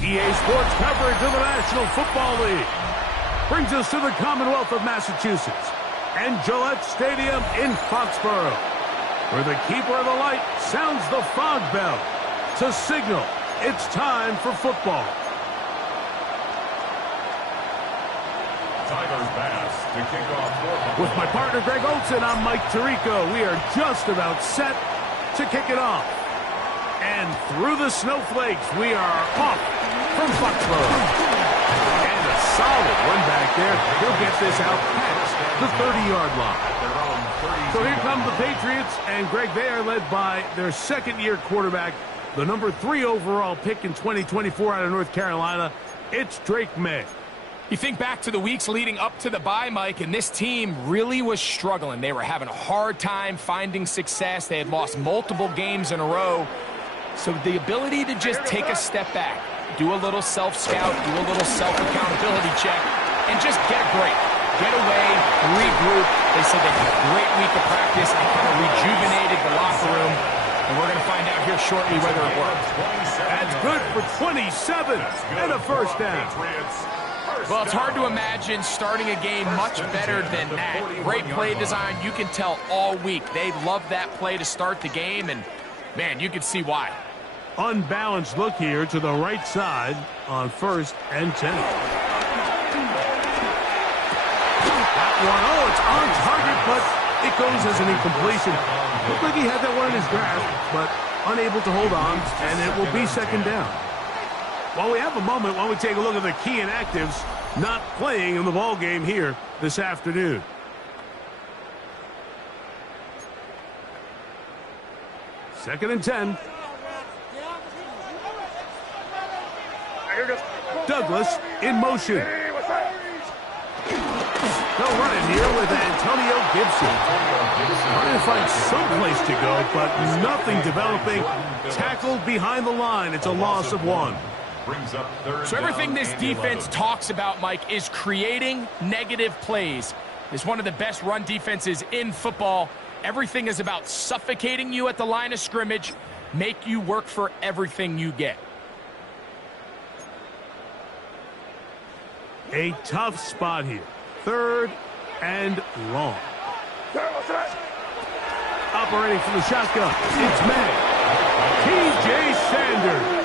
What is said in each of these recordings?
EA Sports coverage of the National Football League brings us to the Commonwealth of Massachusetts and Gillette Stadium in Foxborough, where the keeper of the light sounds the fog bell to signal it's time for football. Tigers pass to kick off. With my partner Greg Olson, I'm Mike Tirico. We are just about set to kick it off. And through the snowflakes, we are off from Foxborough. And a solid run back there. He'll get this out past the 30-yard line. So here come the Patriots, and Greg, they are led by their second-year quarterback, the number 3 overall pick in 2024 out of North Carolina. It's Drake May. You think back to the weeks leading up to the bye, Mike, and this team really was struggling. They were having a hard time finding success. They had lost multiple games in a row. So the ability to just take a step back, do a little self-scout, do a little self-accountability check, and just get a break. Get away, regroup. They said they had a great week of practice and kind of rejuvenated the locker room. And we're going to find out here shortly whether it works. That's good for 27 and a first down. Well, it's hard to imagine starting a game much better than that. Great play design. You can tell all week they love that play to start the game, and, man, you can see why. Unbalanced look here to the right side on 1st and 10. That one, it's on target, but it goes as an incompletion. Looked like he had that one in his grasp, but unable to hold on, and it will be second down. While we have a moment, why don't we take a look at the key inactives not playing in the ball game here this afternoon. Second and 10. Douglas in motion. They'll run it here with Antonio Gibson. Trying to find some place to go, but nothing developing. Tackled behind the line. It's a loss of 1. So everything this defense talks about, Mike, is creating negative plays. It's one of the best run defenses in football. Everything is about suffocating you at the line of scrimmage, make you work for everything you get. A tough spot here. 3rd and long. Operating from the shotgun, it's May. T.J. Sanders.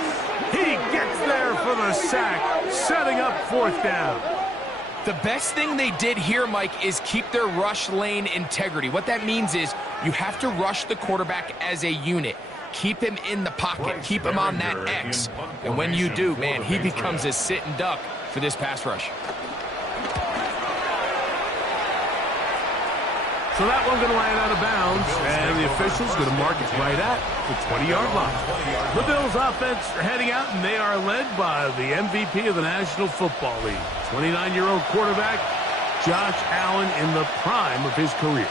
He gets there for the sack, setting up 4th down. The best thing they did here, Mike, is keep their rush lane integrity. What that means is you have to rush the quarterback as a unit. Keep him in the pocket. Keep him on that X. And when you do, man, he becomes a sit and duck for this pass rush. So that one's going to land out of bounds, and the official's going to mark it right at the 20-yard line. The Bills offense are heading out, and they are led by the MVP of the National Football League, 29-year-old quarterback Josh Allen in the prime of his career.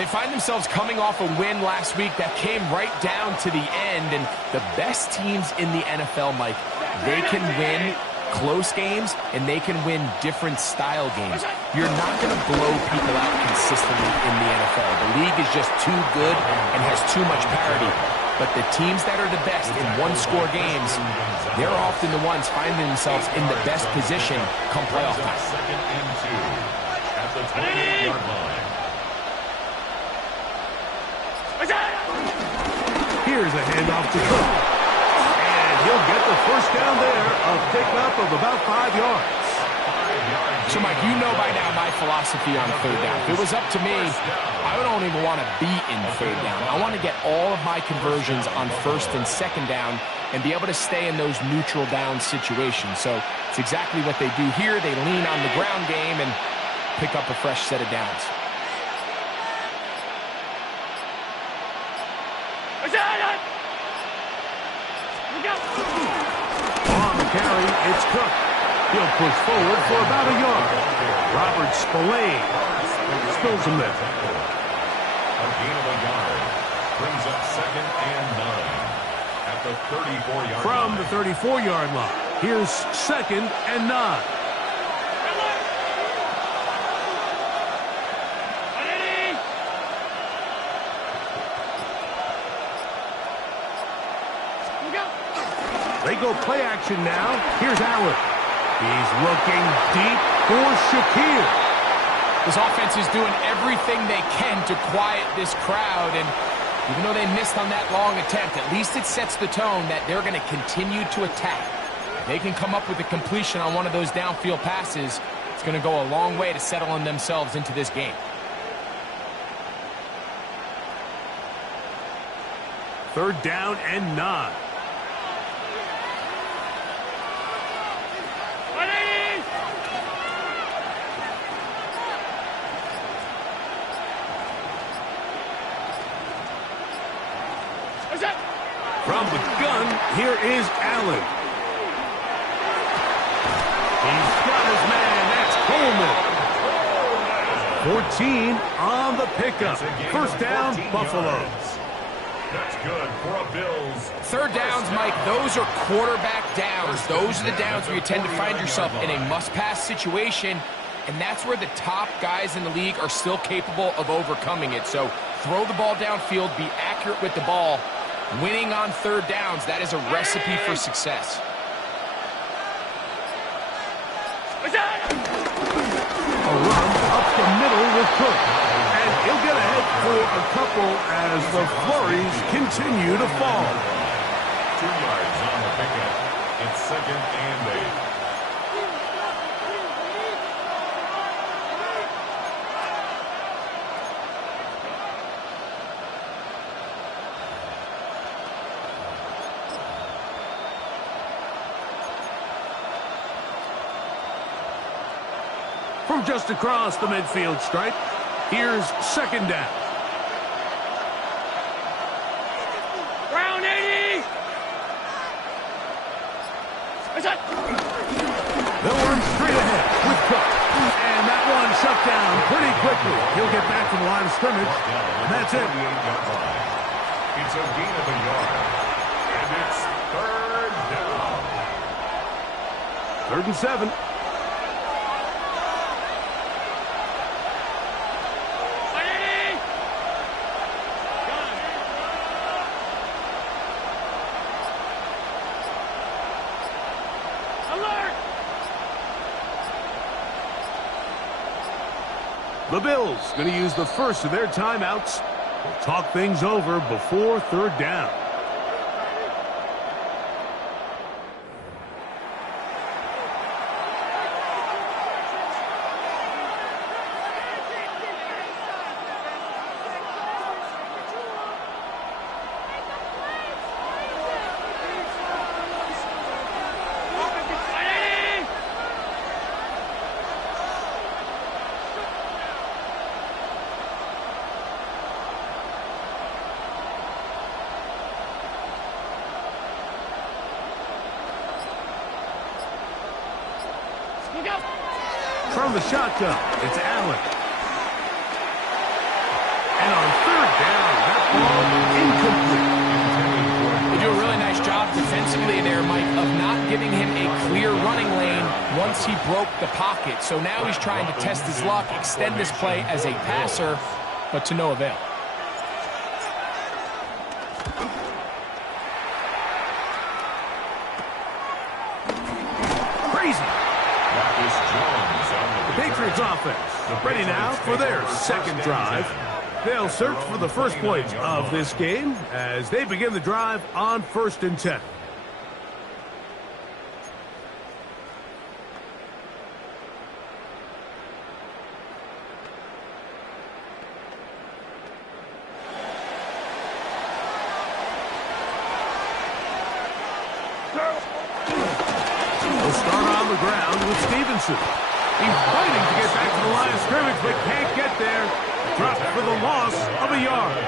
They find themselves coming off a win last week that came right down to the end, and the best teams in the NFL, Mike, they can win close games, and they can win different style games. You're not going to blow people out consistently in the NFL. The league is just too good and has too much parity. But the teams that are the best in one-score games, they're often the ones finding themselves in the best position come playoff time. Second and 2 at the 28-yard line. Here's a handoff to Cook. He'll get the first down there, a pickup of about 5 yards. So, Mike, you know by now my philosophy on 3rd down. If it was up to me, I don't even want to be in 3rd down. I want to get all of my conversions on 1st and 2nd down and be able to stay in those neutral down situations. So it's exactly what they do here. They lean on the ground game and pick up a fresh set of downs. On the carry, it's Cook. He'll push forward for about a yard. Robert Spillane spills him there. A gain of a yard brings up 2nd and 9 at the 34-yard line. From the 34-yard line, here's 2nd and 9. They go play action now. Here's Allen. He's looking deep for Shakir. This offense is doing everything they can to quiet this crowd, and even though they missed on that long attempt, at least it sets the tone that they're going to continue to attack. If they can come up with a completion on one of those downfield passes, it's going to go a long way to settling themselves into this game. Third down and 9. From the gun, here is Allen. He's got his man. That's Coleman. 14 on the pickup. First down, Buffalo. That's good for a Bills. Third downs, Mike, those are quarterback downs. Those are the downs where you tend to find yourself in a must-pass situation, and that's where the top guys in the league are still capable of overcoming it. So throw the ball downfield, be accurate with the ball. Winning on third downs, that is a recipe for success. A run up the middle with Cook. And he'll get ahead for a couple as the flurries continue to fall. 2 yards on the pickup. It's second and 8. From just across the midfield stripe, here's second down. Round 80! They'll run straight ahead with Cook. And that one shut down pretty quickly. He'll get back to the line of scrimmage. And that's it. It's a gain of a yard. And it's third down. 3rd and 7. The Bills going to use the first of their timeouts. We'll talk things over before third down. From the shotgun, it's Allen. And on third down, that ball incomplete. They do a really nice job defensively there, Mike, of not giving him a clear running lane once he broke the pocket. So now he's trying to test his luck, extend this play as a passer, but to no avail. Patriots offense ready now for their second drive. They'll search for the first points of this game as they begin the drive on 1st and 10. They'll start on the ground with Stevenson. He's fighting to get back to the line of scrimmage, but can't get there. Dropped for the loss of a yard.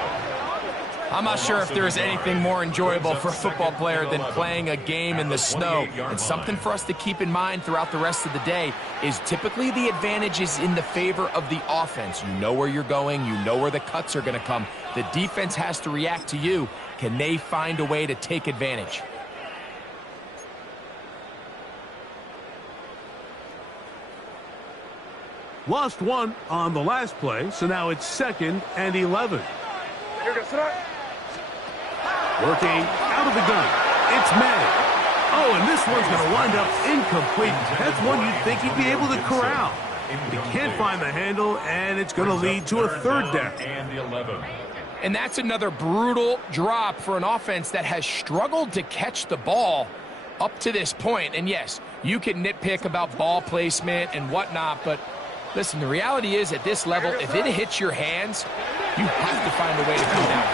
I'm not sure if there is anything more enjoyable for a football player than playing a game in the snow. And something for us to keep in mind throughout the rest of the day is typically the advantage is in the favor of the offense. You know where you're going. You know where the cuts are going to come. The defense has to react to you. Can they find a way to take advantage? Lost one on the last play, so now it's 2nd and 11. Working out of the gun, it's May. Oh, and this one's going to wind up incomplete. That's one you'd think he'd be able to corral. He can't find the handle, and it's going to lead to a third down. And that's another brutal drop for an offense that has struggled to catch the ball up to this point. And yes, you can nitpick about ball placement and whatnot, but listen, the reality is at this level, if it hits your hands, you have to find a way to come down.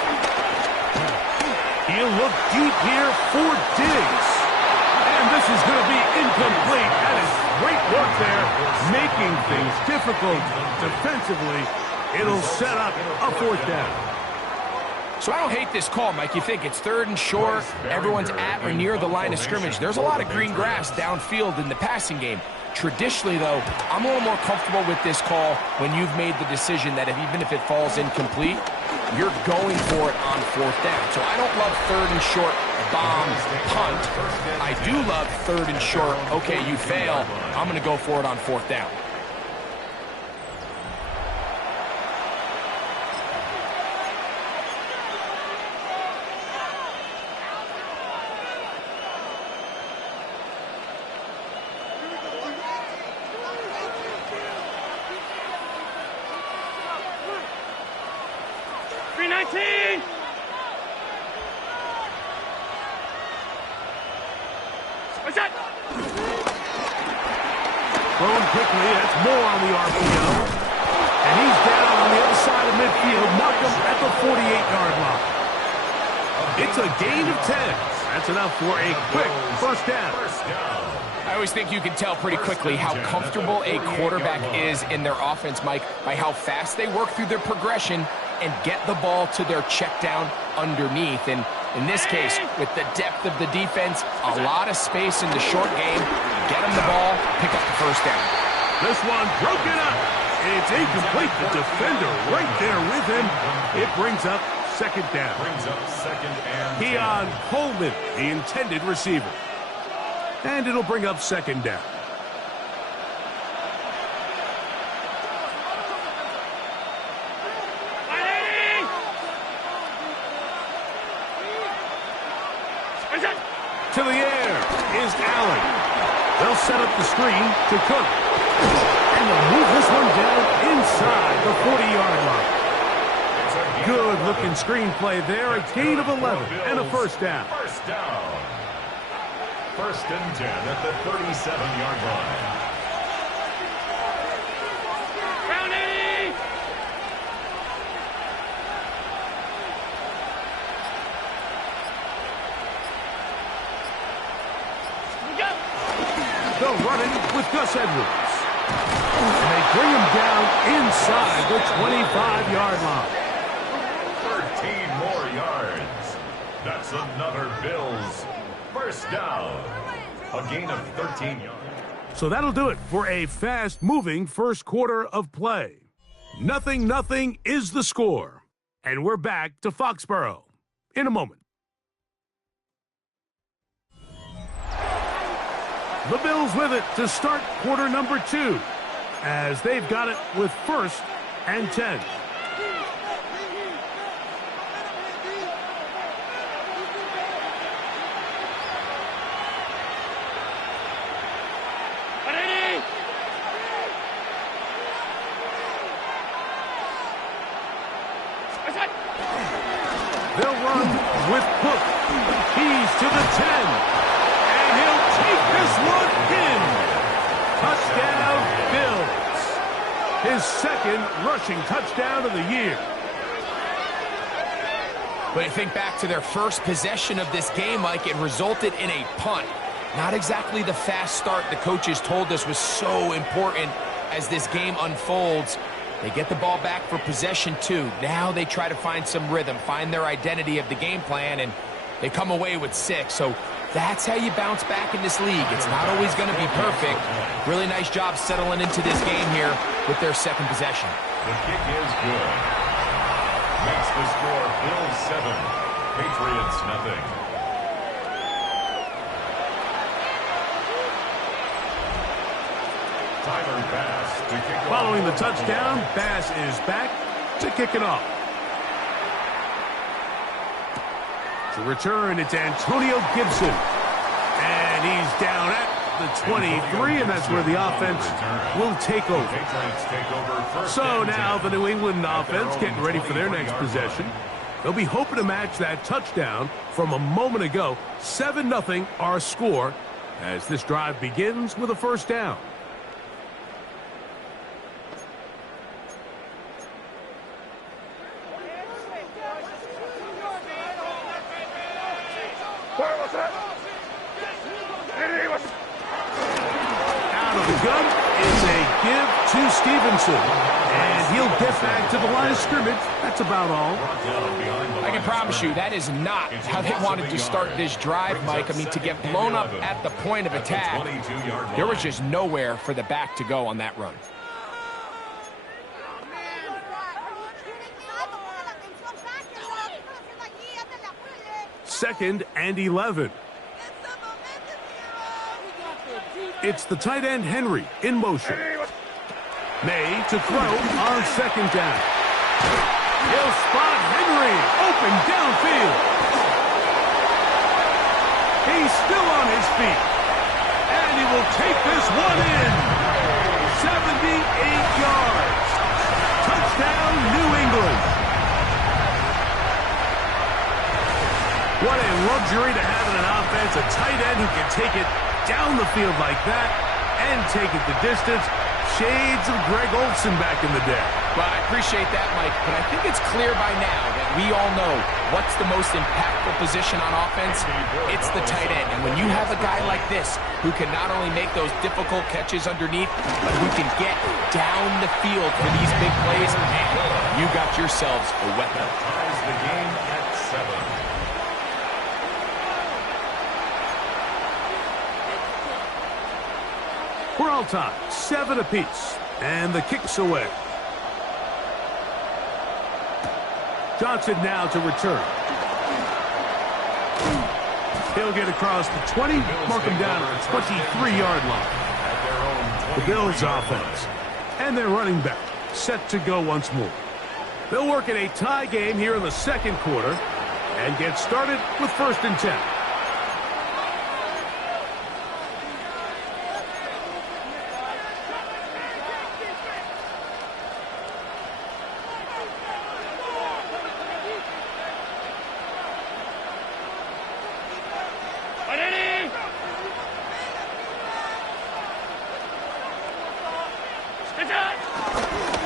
He'll look deep here for Diggs. And this is going to be incomplete. That is great work there, making things difficult defensively. It'll set up a fourth down. So I don't hate this call, Mike. You think it's 3rd and short, everyone's at or near the line of scrimmage. There's a lot of green grass downfield in the passing game. Traditionally, though, I'm a little more comfortable with this call when you've made the decision that even if it falls incomplete, you're going for it on 4th down. So I don't love 3rd and short, bomb, punt. I do love 3rd and short, okay, you fail, I'm going to go for it on 4th down. Throwing quickly, that's more on the RPO. And he's down on the other side of midfield, marked him at the 48-yard line. It's a gain of 10. That's enough for a quick first down. I always think you can tell pretty quickly how comfortable a quarterback is in their offense, Mike, by how fast they work through their progression and get the ball to their check down underneath. And in this case, with the depth of the defense, a lot of space in the short game, get him the ball, pick up the first down. This one broken up. It's incomplete. The defender right there with him. It brings up second down. Keon Coleman, the intended receiver. And it'll bring up second down. To the air is Allen. They'll set up the screen to Cook. And they'll move this one down inside the 40-yard line. Good-looking screenplay there. A gain of 11 and a first down. First and 10 at the 37-yard line. Round 80! They'll run it with Gus Edwards. And they bring him down inside the 25-yard line. 13 more yards. That's another Bills first down. A gain of 13 yards. So that'll do it for a fast-moving first quarter of play. 0-0 is the score. And we're back to Foxborough in a moment. The Bills with it to start quarter number 2, as they've got it with 1st and 10. They'll run with Cook. He's to the 10. And he'll take this one in. Touchdown, Bills. His second rushing touchdown of the year. But you think back to their first possession of this game, Mike, it resulted in a punt. Not exactly the fast start the coaches told us was so important as this game unfolds. They get the ball back for possession 2. Now they try to find some rhythm, find their identity of the game plan, and they come away with 6. So that's how you bounce back in this league. It's not always going to be perfect. Really nice job settling into this game here with their second possession. The kick is good. Makes the score Bills 7, Patriots nothing. Tyler Bass to kick off. Following the touchdown, Bass is back to kick it off. To return, it's Antonio Gibson. And he's down at the 23, and that's where the offense will take over. So now the New England offense getting ready for their next possession. They'll be hoping to match that touchdown from a moment ago. 7-0 our score as this drive begins with a first down. Out of the gun is a give to Stevenson. And he'll get back to the line of scrimmage. That's about all. I can promise you that is not how they wanted to start this drive, Mike. I mean, to get blown up at the point of attack, there was just nowhere for the back to go on that run. Second and 11. It's the tight end Henry in motion. May to throw on second down. He'll spot Henry open downfield. He's still on his feet. And he will take this one in. 78 yards. Touchdown, New England. What a luxury to have in an offense, a tight end who can take it down the field like that and take it the distance. Shades of Greg Olsen back in the day. Well, I appreciate that, Mike, but I think it's clear by now that we all know what's the most impactful position on offense. It's the tight end. And when you have a guy like this who can not only make those difficult catches underneath, but who can get down the field for these big plays, man, you got yourselves a weapon. Ties the game at 7. We're all tied, 7 apiece, and the kick's away. Johnson now to return. He'll get across the 20, mark him down at the 23-yard line. The Bills offense and their running back set to go once more. They'll work in a tie game here in the second quarter and get started with 1st and 10.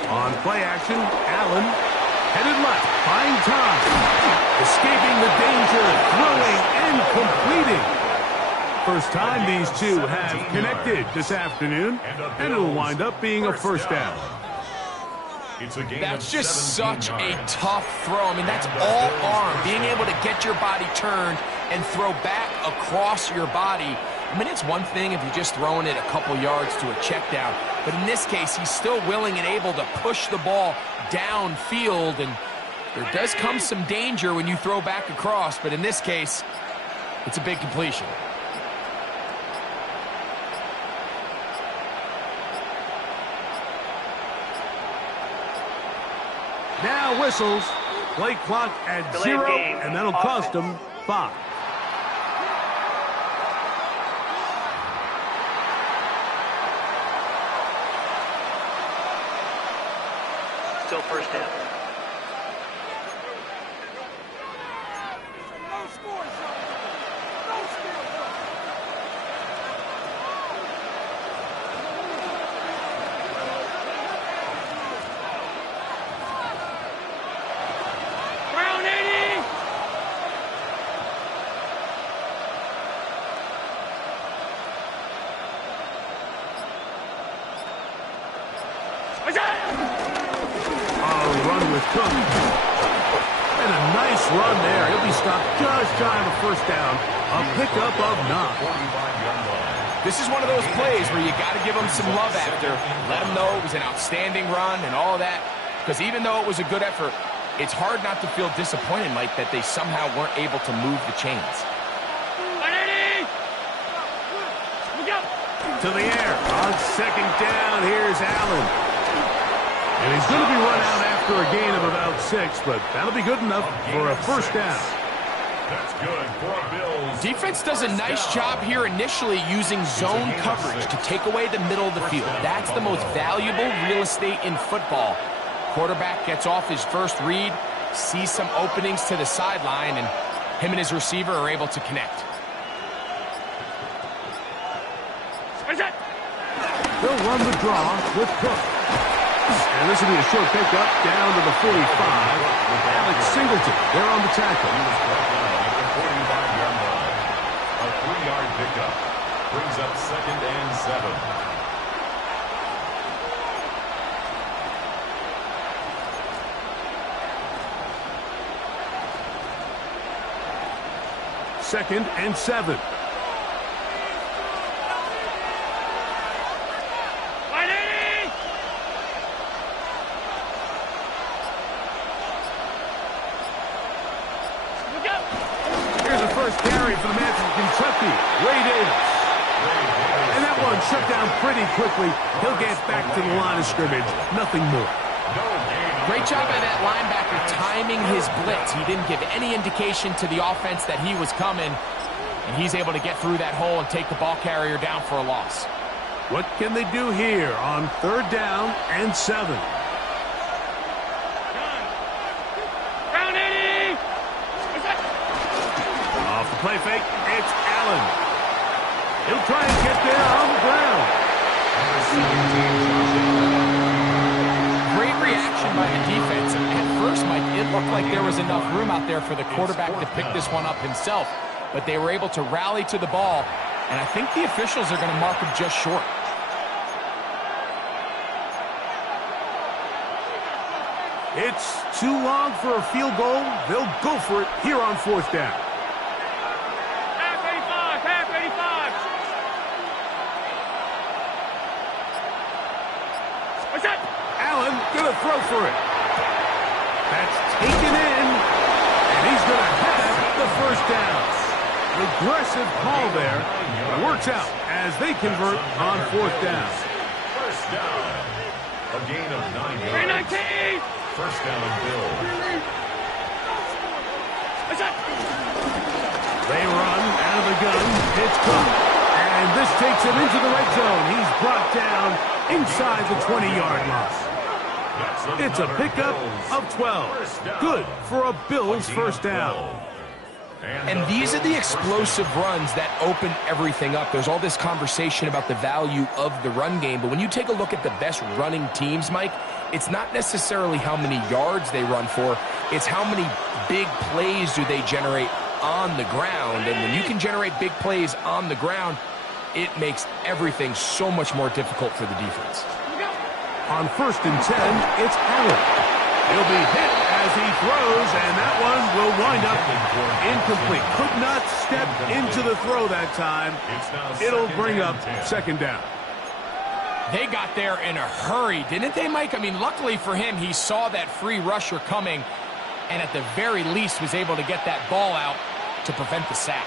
On play action, Allen headed left, buying time, escaping the danger, throwing and completing. First time these two have connected this afternoon, and it'll wind up being a first down. That's just such a tough throw. I mean, that's all arm, being able to get your body turned and throw back across your body. I mean, it's one thing if you're just throwing it a couple yards to a check down, but in this case, he's still willing and able to push the ball downfield, and there does come some danger when you throw back across, but in this case, it's a big completion. Now whistles, play clock at 0, and that'll cost them 5. Still first down. Brown 80! Run with Cook. And a nice run there. He'll be stopped just shy of a first down. A pickup of 9. This is one of those plays where you got to give them some love after. Let them know it was an outstanding run and all of that. Because even though it was a good effort, it's hard not to feel disappointed, Mike, that they somehow weren't able to move the chains. 180! To the air. On second down, here's Allen. And he's going to be run out after a gain of about 6, but that'll be good enough for a first down. That's good for a Bills. Defense does a nice job here initially using zone coverage to take away the middle of the field. That's the most valuable real estate in football. Quarterback gets off his first read, sees some openings to the sideline, and him and his receiver are able to connect. They'll run the draw with Cook. And this will be a short pickup down to the 45. Alex Singleton, they're on the tackle. He was brought down at the 45-yard line. A 3-yard pickup brings up 2nd and 7. Second and 7. Here's the first carry for the man from Kentucky, Ray Davis. And that one shut down pretty quickly. He'll get back to the line of scrimmage. Nothing more. Great job by that linebacker timing his blitz. He didn't give any indication to the offense that he was coming, and he's able to get through that hole and take the ball carrier down for a loss. What can they do here on 3rd down and 7? Off the play fake, it's Allen. He'll try and get there on the ground. Great reaction by the defense. At first, Mike, it looked like there was enough room out there for the quarterback to pick this one up himself, but they were able to rally to the ball, and I think the officials are going to mark him just short. It's too long for a field goal. They'll go for it here on 4th down. Half 85, half 85. What's that? Allen gonna throw for it. That's taken in, and he's gonna have the 1st down. Aggressive call there. Works out as they convert on 4th down. 1st down. A gain of 9 yards. 319. 1st down, Bills. What's that? They run out of the gun. It's Cook. And this takes him into the red zone. He's brought down inside the 20-yard line. It's a pickup of 12. Good for a Bills 1st down. And these are the explosive runs that open everything up. There's all this conversation about the value of the run game, but when you take a look at the best running teams, Mike, it's not necessarily how many yards they run for, it's how many big plays do they generate on the ground. And when you can generate big plays on the ground, it makes everything so much more difficult for the defense. On 1st and 10, it's Allen. He'll be hit as he throws, and that one will wind up incomplete. Could not step into the throw that time. It'll bring up 2nd down. They got there in a hurry, didn't they, Mike? I mean, luckily for him, he saw that free rusher coming, and at the very least was able to get that ball out to prevent the sack.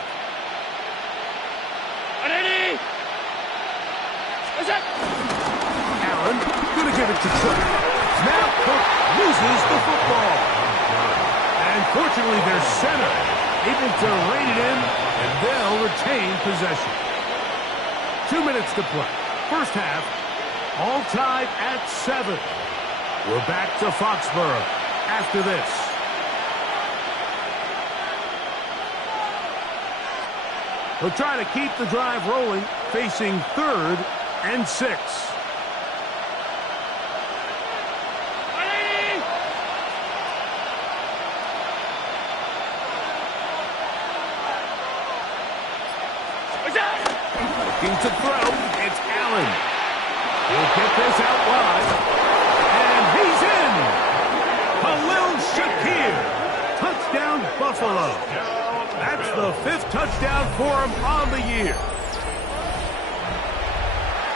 Allen gonna give it to Cook. Now Cook loses the football. And fortunately, their center able to rein it in, and they'll retain possession. 2 minutes to play. 1st half, all tied at 7. We're back to Foxborough after this. They'll try to keep the drive rolling, facing 3rd and 6. Looking to throw, it's Allen. He'll get this out wide. And he's in! Khalil Shakir. Touchdown, Buffalo. That's the 5th touchdown for him on the year.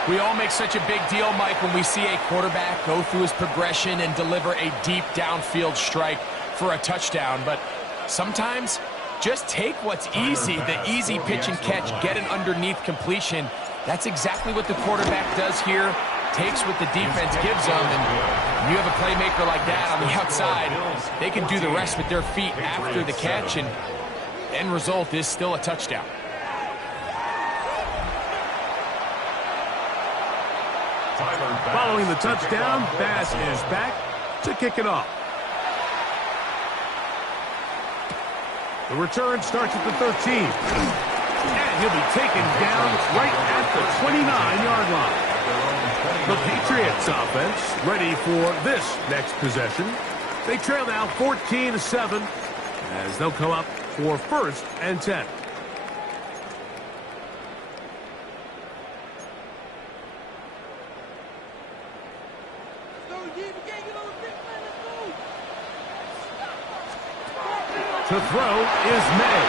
We all make such a big deal, Mike, when we see a quarterback go through his progression and deliver a deep downfield strike for a touchdown. But sometimes, just take what's easy, the easy pitch and catch, get an underneath completion. That's exactly what the quarterback does here. Takes what the defense gives them, and you have a playmaker like that on the outside, they can do the rest with their feet after the catch, and End result is still a touchdown. Following the touchdown, Bass is back to kick it off. The return starts at the 13. And he'll be taken down right at the 29-yard line. The Patriots offense ready for this next possession. They trail now 14-7 as they'll come up for 1st and 10. To throw is May.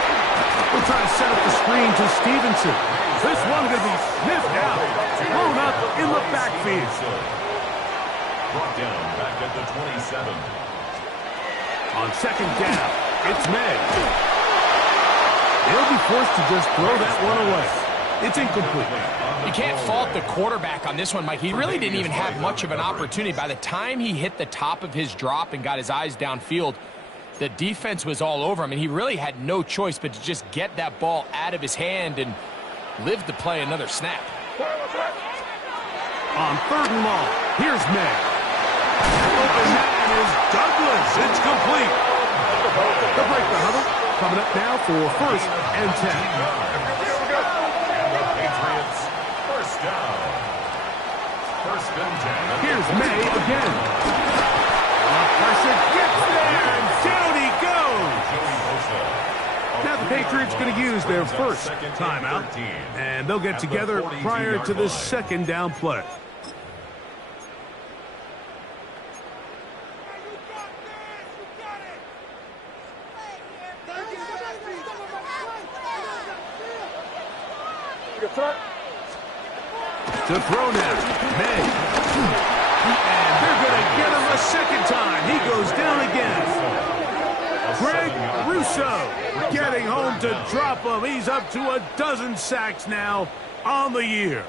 We'll try to set up the screen to Stevenson. This one going to be sniffed out. Thrown up in the backfield. Brought down back at the 27. On 2nd down, it's May. He'll be forced to just throw that one away. It's incomplete. You can't fault the quarterback on this one, Mike. He really didn't even have much of an opportunity. By the time he hit the top of his drop and got his eyes downfield, the defense was all over him, and he really had no choice but to just get that ball out of his hand and live to play another snap. On 3rd and long, here's May. Open man is Douglas. It's complete. They'll break the huddle. Coming up now for 1st and 10. And the Patriots, 1st down. 1st and 10. Here's May again. Pressure gets there, and down he goes. Now the Patriots going to use their 1st timeout, and they'll get together prior to the 2nd down play. To throw now, May. And they're going to get him a 2nd time. He goes down again. Greg Russo getting home to drop him. He's up to a dozen sacks now on the year.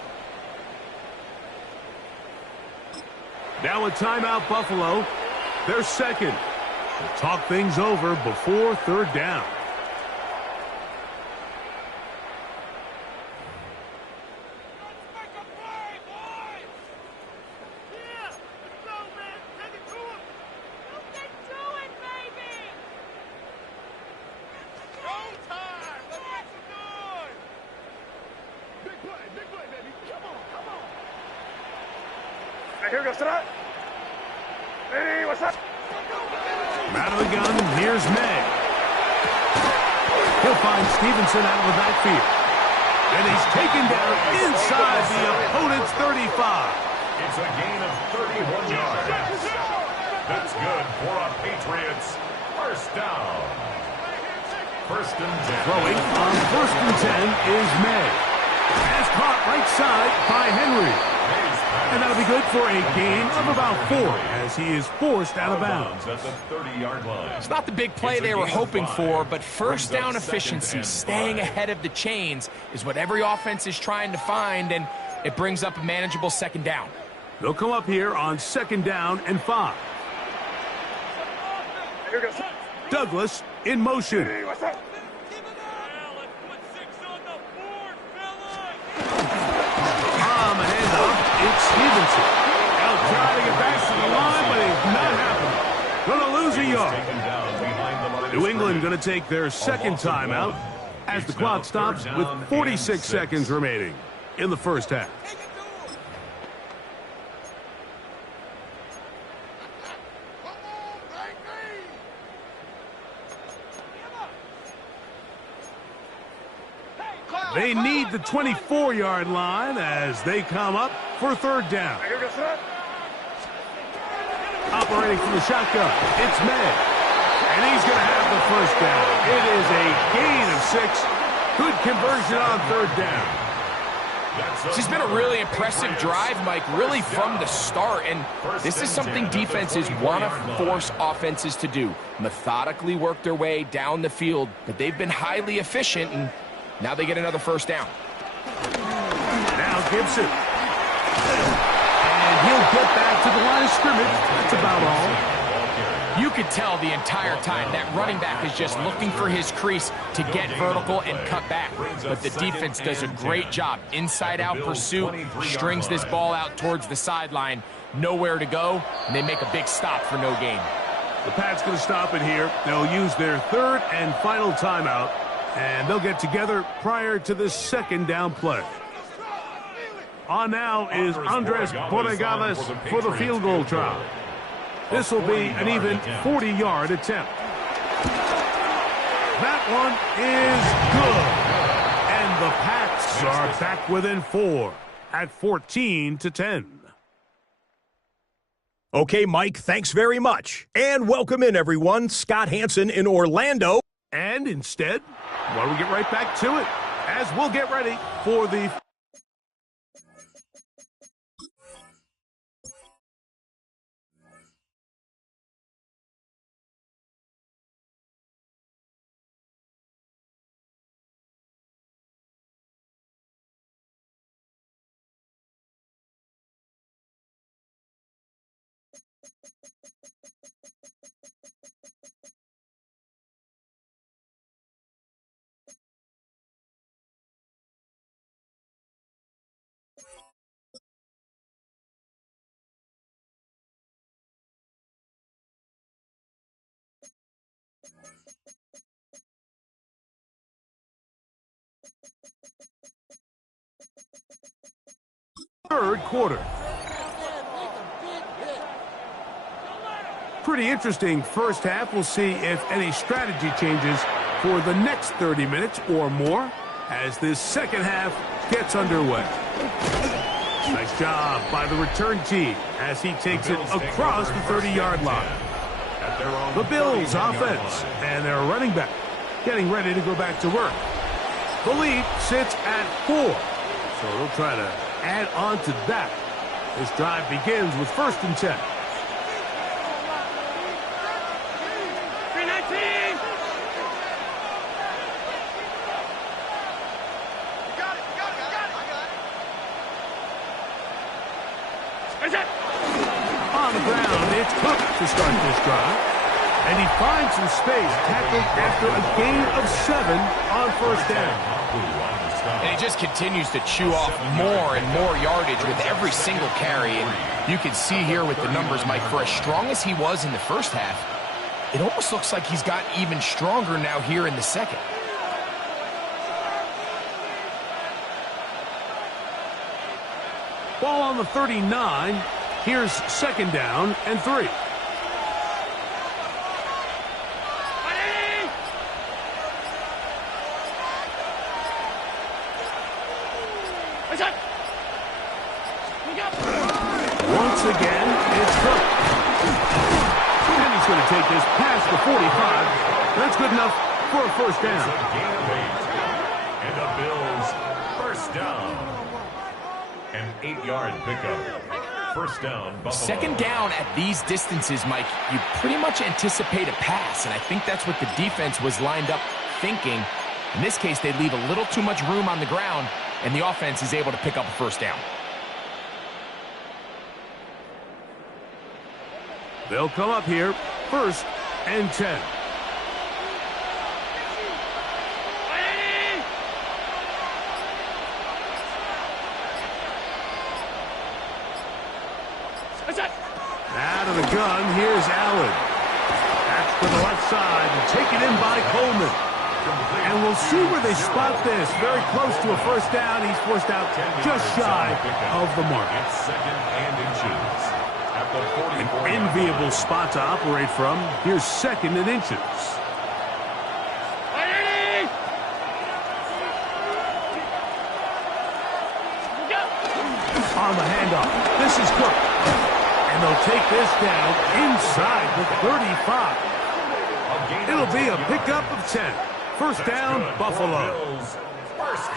Now a timeout, Buffalo. They're 2nd. They'll talk things over before 3rd down. Out of the gun, here's May. He'll find Stevenson out of the backfield. And he's taken down inside the opponent's 35. It's a gain of 31 yards. That's good for a Patriots 1st down. 1st and 10. Throwing on 1st and 10 is May. Pass caught right side by Henry. And that'll be good for a gain of about 4 as he is forced out of bounds. At the 30-yard line. It's not the big play they were hoping for, but 1st down efficiency, staying ahead of the chains, is what every offense is trying to find, and it brings up a manageable 2nd down. They'll come up here on 2nd down and 5. Douglas in motion. It's Stevenson. Out trying to get back to the line, but it's not happening. Going to lose a yard. New England going to take their 2nd timeout as the clock stops with 46 seconds remaining in the 1st half. They need the 24-yard line as they come up for 3rd down. Operating from the shotgun, it's May. And he's going to have the 1st down. It is a gain of 6. Good conversion on 3rd down. This has been a really impressive drive, Mike, really from the start. And this is something defenses want to force offenses to do. Methodically work their way down the field, but they've been highly efficient, and now they get another 1st down. Now Gibson. And he'll get back to the line of scrimmage. That's about all. You could tell the entire time that running back is just looking for his crease to get vertical and cut back. But the defense does a great job. Inside-out pursuit, strings this ball out towards the sideline. Nowhere to go, and they make a big stop for no gain. The Pats going to stop it here. They'll use their third and final timeout, and they'll get together prior to the second down play. On now is Andres Borregales for the field goal try. This will be an even 40-yard attempt. That one is good. And the Pats are back within 4 at 14-10. Okay, Mike, thanks very much. And welcome in, everyone. Scott Hansen in Orlando. And instead, why don't we get right back to it as we'll get ready for the third quarter. Pretty interesting first half. We'll see if any strategy changes for the next 30 minutes or more as this second half gets underway. Nice job by the return team as he takes it across the 30-yard line. The Bills offense and their running back getting ready to go back to work. The lead sits at 4, so they'll try to add on to that. This drive begins with 1st and 10. On the ground, it's Cook to start this drive. And he finds some space, tackled after a gain of 7 on 1st down. And he just continues to chew off more and more yardage with every single carry. And you can see here with the numbers, Mike, for as strong as he was in the first half, it almost looks like he's gotten even stronger now here in the second. Ball on the 39. Here's 2nd down and 3. Once again, it's Cook. And he's going to take this past the 45. That's good enough for a 1st down. And the Bills, 1st down. An 8-yard pickup. 1st down, Buffalo. 2nd down at these distances, Mike, you pretty much anticipate a pass, and I think that's what the defense was lined up thinking. In this case, they leave a little too much room on the ground, and the offense is able to pick up a 1st down. They'll come up here, 1st and 10. Out of the gun, here's Allen. That's to the left side and taken in by Coleman. And we'll see where they spot this. Very close to a 1st down. He's forced out just shy of the mark. An enviable spot to operate from. Here's 2nd and inches. On the handoff, this is Cook. And they'll take this down inside the 35. It'll be a pickup of 10. 1st down, Buffalo.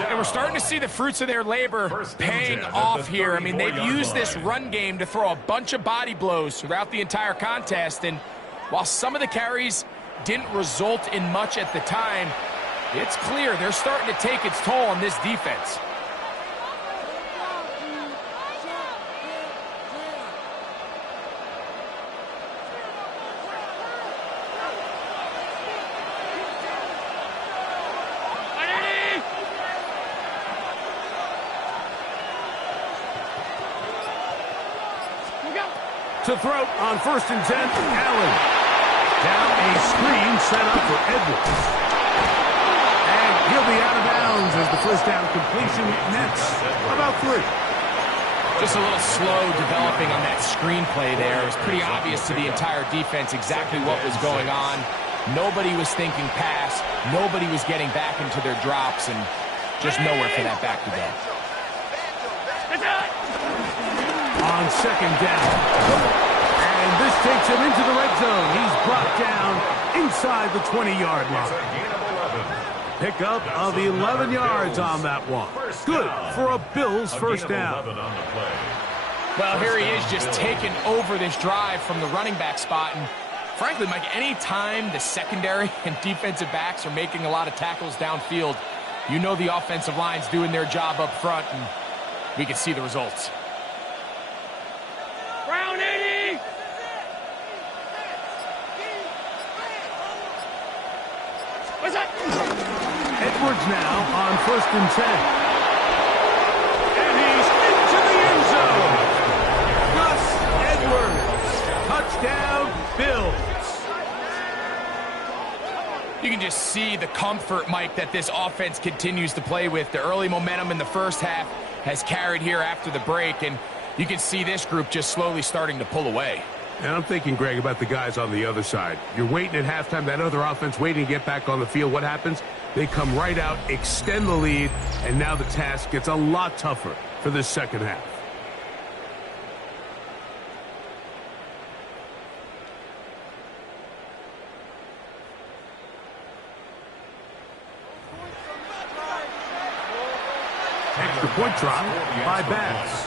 And we're starting to see the fruits of their labor paying off here. I mean, they've used this run game to throw a bunch of body blows throughout the entire contest. And while some of the carries didn't result in much at the time, it's clear they're starting to take its toll on this defense. to throw on 1st and 10. Allen. Down a screen set up for Edwards. And he'll be out of bounds as the first down completion nets about 3. Just a little slow developing on that screenplay there. It was pretty obvious to the entire defense exactly what was going on. Nobody was thinking pass. Nobody was getting back into their drops, and just nowhere for that back to go. On 2nd down. And this takes him into the red zone. He's brought down inside the 20-yard line. Pickup of 11 yards on that one. Good for a Bills first down. Well, here he is just taking over this drive from the running back spot. And frankly, Mike, any time the secondary and defensive backs are making a lot of tackles downfield, you know the offensive line's doing their job up front, and we can see the results. Brown 80! What's that? Edwards now on 1st and 10. And he's into the end zone. Gus Edwards. Touchdown, Bills. You can just see the comfort, Mike, that this offense continues to play with. The early momentum in the first half has carried here after the break, and you can see this group just slowly starting to pull away. And I'm thinking, Greg, about the guys on the other side. You're waiting at halftime, that other offense waiting to get back on the field. What happens? They come right out, extend the lead, and now the task gets a lot tougher for this second half. Extra point drop by Bass.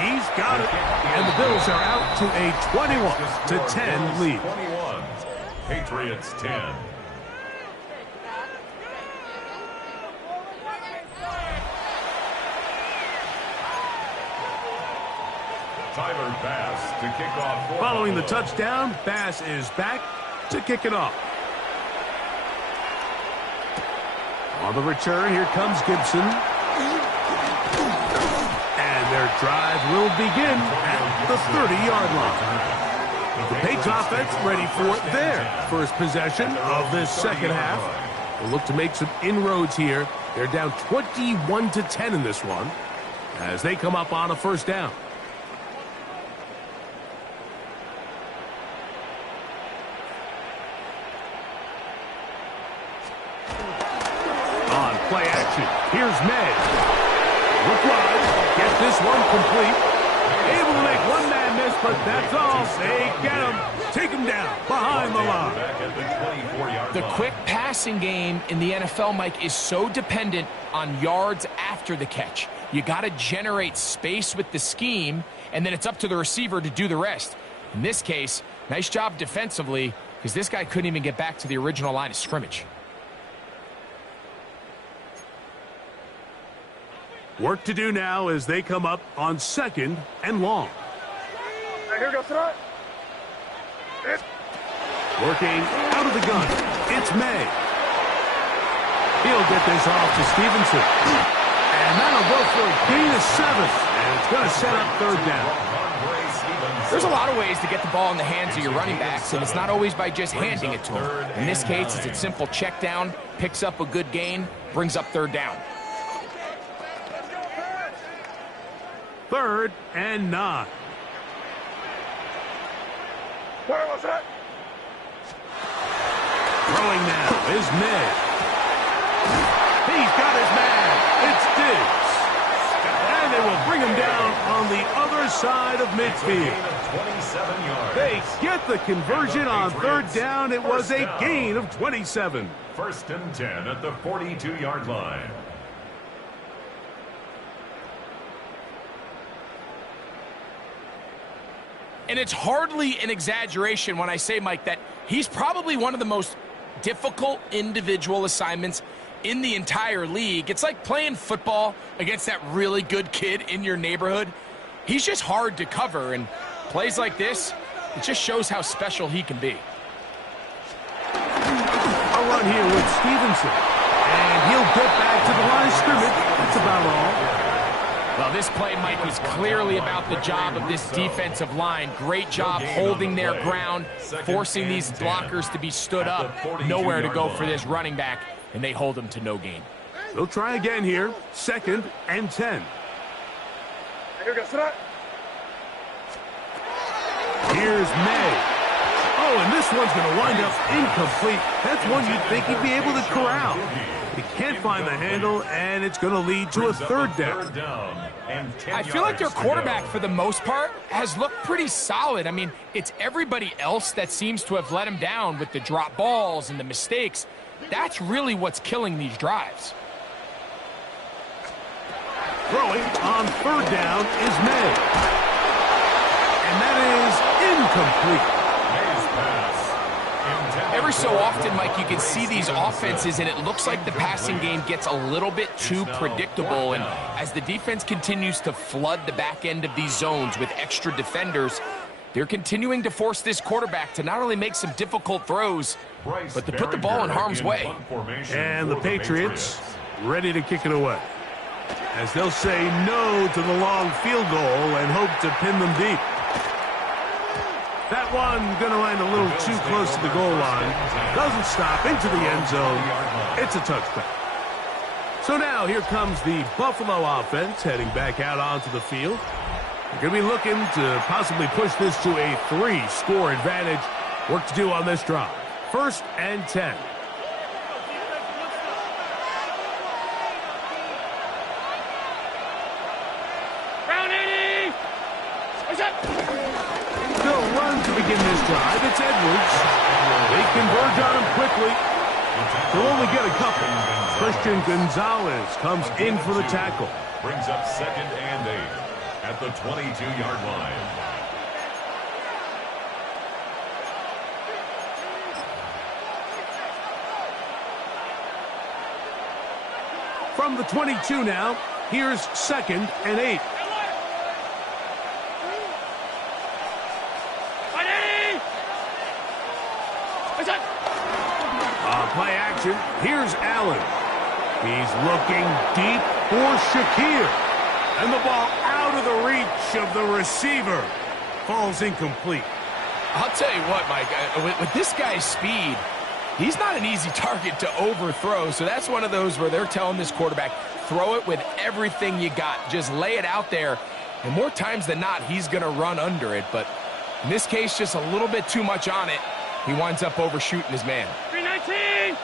He's got it. And the Bills are out to a 21-10 lead. 21. Patriots 10. Tyler Bass to kick off. Following the touchdown, Bass is back to kick it off. On the return, here comes Gibson. And their drive will begin at the 30-yard line. The Patriots offense ready for their first possession of this second half. They'll look to make some inroads here. They're down 21-10 in this one as they come up on a first down. On play action, here's May. Look wide, get this one complete. Able to make one man miss, but that's all. They get him, take him down behind the line. The quick passing game in the NFL, Mike, is so dependent on yards after the catch. You got to generate space with the scheme, and then it's up to the receiver to do the rest. In this case, nice job defensively, because this guy couldn't even get back to the original line of scrimmage. Work to do now as they come up on 2nd and long. Here goes front. Working out of the gun. It's May. He'll get this off to Stevenson. And that'll go for a gain of 7. And it's going to set up 3rd down. There's a lot of ways to get the ball in the hands of your running backs, and it's not always by just handing it to them. In this case, it's a simple check down, picks up a good gain, brings up 3rd down. 3rd and 9. Where was that? Throwing now is May. He's got his man. It's Diggs. And they will bring him down on the other side of midfield. They get the conversion on 3rd down. It was a gain of 27. 1st and 10 at the 42-yard line. And it's hardly an exaggeration when I say, Mike, that he's probably one of the most difficult individual assignments in the entire league. It's like playing football against that really good kid in your neighborhood. He's just hard to cover, and plays like this, it just shows how special he can be. A run here with Stevenson. And he'll get back to the line of scrimmage. That's about all. Well, this play, Mike, was clearly about the job of this defensive line. Great job holding their ground, forcing these blockers to be stood up. Nowhere to go for this running back, and they hold him to no gain. They'll try again here. 2nd and 10. Here goes tonight. Here's May. Oh, and this one's going to wind up incomplete. That's one you'd think he'd be able to corral. He can't find the handle, and it's going to lead to a 3rd down. I feel like their quarterback, for the most part, has looked pretty solid. I mean, it's everybody else that seems to have let him down with the drop balls and the mistakes. That's really what's killing these drives. Throwing on 3rd down is May. And that is incomplete. Every so often, Mike, you can see these offenses, and it looks like the passing game gets a little bit too predictable. And as the defense continues to flood the back end of these zones with extra defenders, they're continuing to force this quarterback to not only make some difficult throws, but to put the ball in harm's way. And the Patriots ready to kick it away, as they'll say no to the long field goal and hope to pin them deep. That one going to land a little too close to the goal line. Doesn't stop into the end zone. It's a touchback. So now here comes the Buffalo offense heading back out onto the field. They're going to be looking to possibly push this to a 3-score advantage. Work to do on this drive. 1st and 10. They'll run to begin this drive. It's Edwards. They converge on him quickly. They'll only get a couple. Christian Gonzalez comes in for the tackle. Brings up 2nd and 8 at the 22-yard line. From the 22 now, here's 2nd and 8. Play action. Here's Allen. He's looking deep for Shakir. And the ball out of the reach of the receiver. Falls incomplete. I'll tell you what, Mike, with this guy's speed, he's not an easy target to overthrow. So that's one of those where they're telling this quarterback, throw it with everything you got. Just lay it out there. And more times than not, he's going to run under it. But in this case, just a little bit too much on it. He winds up overshooting his man. 319.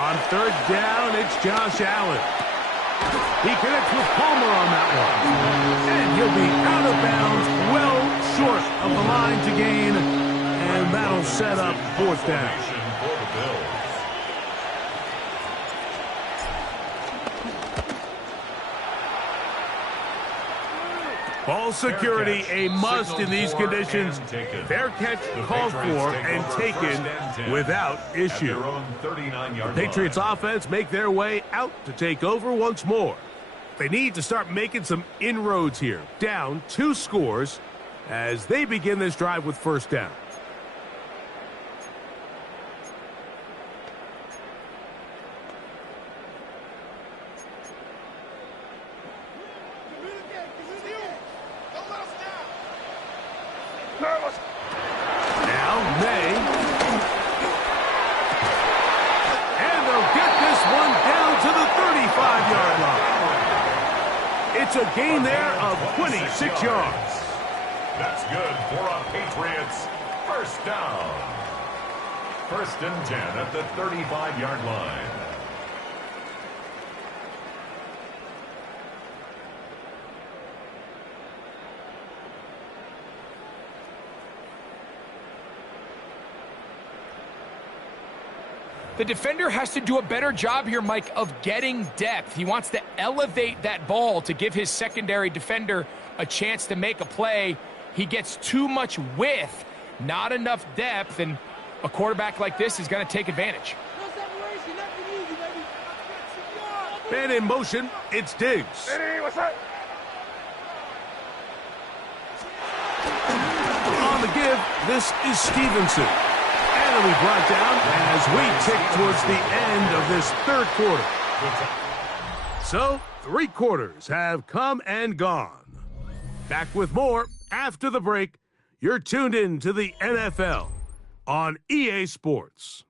On 3rd down, it's Josh Allen. He connects with Palmer on that one. And he'll be out of bounds, well short of the line to gain. And that'll set up 4th down. Ball security a must in these conditions. Fair catch called for and taken without issue. The Patriots offense make their way out to take over once more. They need to start making some inroads here. Down 2 scores as they begin this drive with 1st down. Now May. And they'll get this one down to the 35-yard line. It's a gain there of 26 yards. That's good for a Patriots 1st down. 1st and 10 at the 35-yard line. The defender has to do a better job here, Mike, of getting depth. He wants to elevate that ball to give his secondary defender a chance to make a play. He gets too much width, not enough depth, and a quarterback like this is going to take advantage. Man in motion, it's Diggs. Hey, what's that? On the give, this is Stevenson. And finally brought down as we tick towards the end of this third quarter. So, 3 quarters have come and gone. Back with more after the break. You're tuned in to the NFL on EA Sports.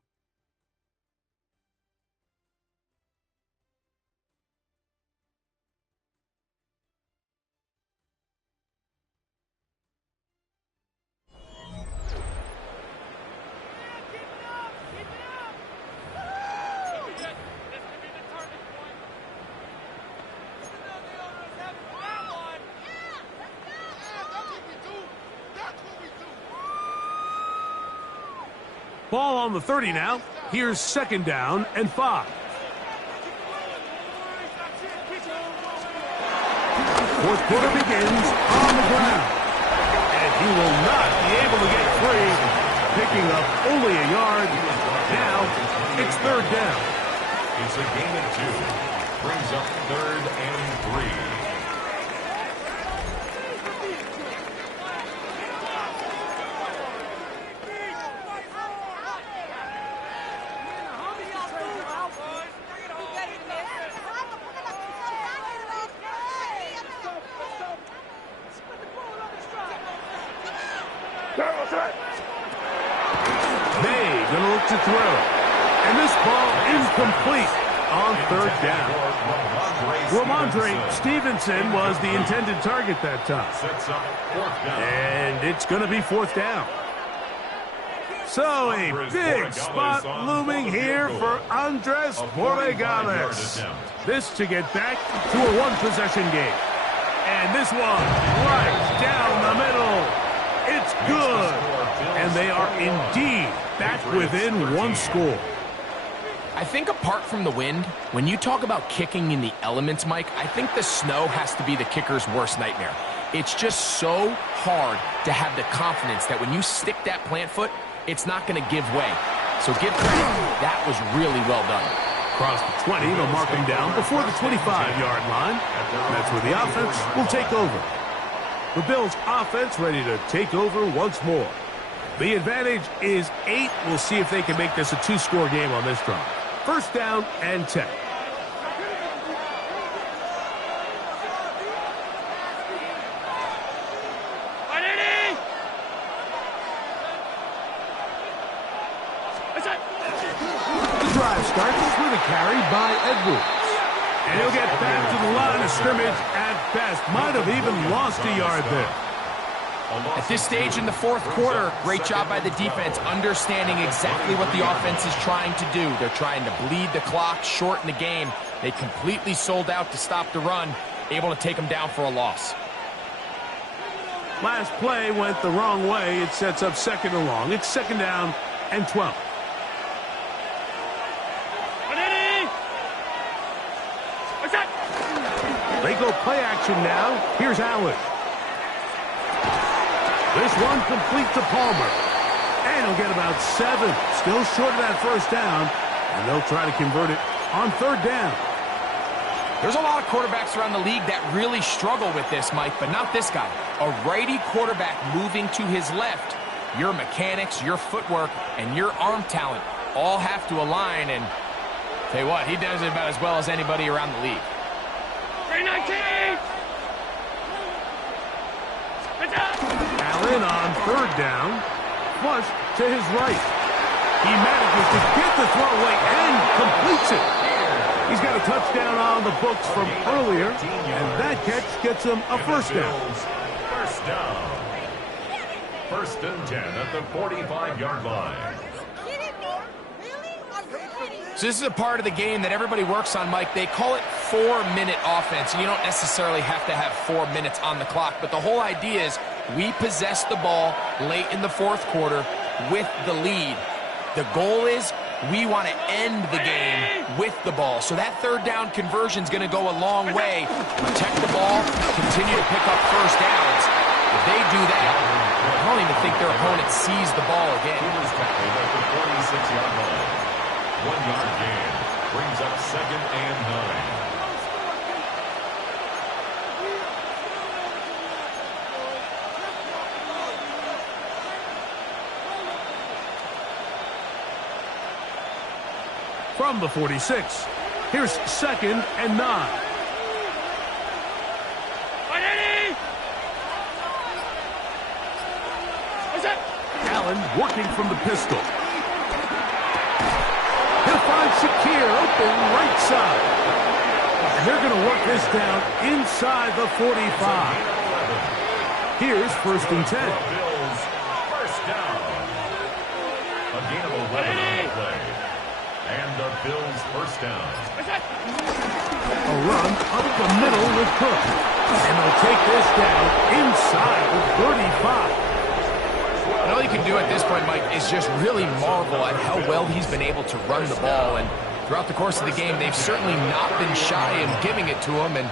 Ball on the 30 now. Here's 2nd down and 5. Fourth quarter begins on the ground. And he will not be able to get free. Picking up only a yard. Now it's 3rd down. It's a gain of 2. Brings up 3rd and 3. Gonna look to throw. And this ball is complete on 3rd down. Ramondre Stevenson was the intended target that time. And it's going to be 4th down. So a big spot looming here for Andres Borregales. This to get back to a 1-possession game. And this one right down the middle. It's good. And they are indeed back within 1 score. I think apart from the wind, when you talk about kicking in the elements, Mike, I think the snow has to be the kicker's worst nightmare. It's just so hard to have the confidence that when you stick that plant foot, it's not going to give way. So give credit. That was really well done. Across the 20, they'll mark him down before the 25-yard line. That's where the offense will take over. The Bills' offense ready to take over once more. The advantage is 8. We'll see if they can make this a 2-score game on this drive. 1st down and 10. The drive starts with a carry by Edwards. And he'll get back to the line of scrimmage at best. Might have even lost a yard there. At this stage in the 4th quarter, great job by the defense, understanding exactly what the offense is trying to do. They're trying to bleed the clock, shorten the game. They completely sold out to stop the run, able to take them down for a loss. Last play went the wrong way. It sets up 2nd and long. It's 2nd down and 12. They go play action now. Here's Allen. This one complete to Palmer. And he'll get about 7. Still short of that 1st down. And they'll try to convert it on 3rd down. There's a lot of quarterbacks around the league that really struggle with this, Mike, but not this guy. A righty quarterback moving to his left. Your mechanics, your footwork, and your arm talent all have to align. And tell you what, he does it about as well as anybody around the league. 319! Allen on 3rd down. Flush to his right. He manages to get the throw away and completes it. He's got a touchdown on the books from earlier, and that catch gets him a 1st down. 1st down. 1st and 10 at the 45-yard line. So this is a part of the game that everybody works on, Mike. They call it 4-minute offense. You don't necessarily have to have 4 minutes on the clock, but the whole idea is we possess the ball late in the 4th quarter with the lead. The goal is we want to end the game with the ball. So that 3rd down conversion is going to go a long way. Protect the ball, continue to pick up 1st downs. If they do that, I don't even think their opponent sees the ball again. He was tackled at the 46-yard line. 1-yard gain brings up 2nd and 9. from the 46. Here's 2nd and 9. Allen working from the pistol. He'll find Shakir open right side. And they're going to work this down inside the 45. Here's 1st and 10. Bills, first down. A gain of 11 on the play. And the Bills first down. A run up the middle with Cook. And they'll take this down inside the 35. And all you can do at this point, Mike, is just really marvel at how well he's been able to run the ball. And throughout the course of the game, they've certainly not been shy in giving it to him. And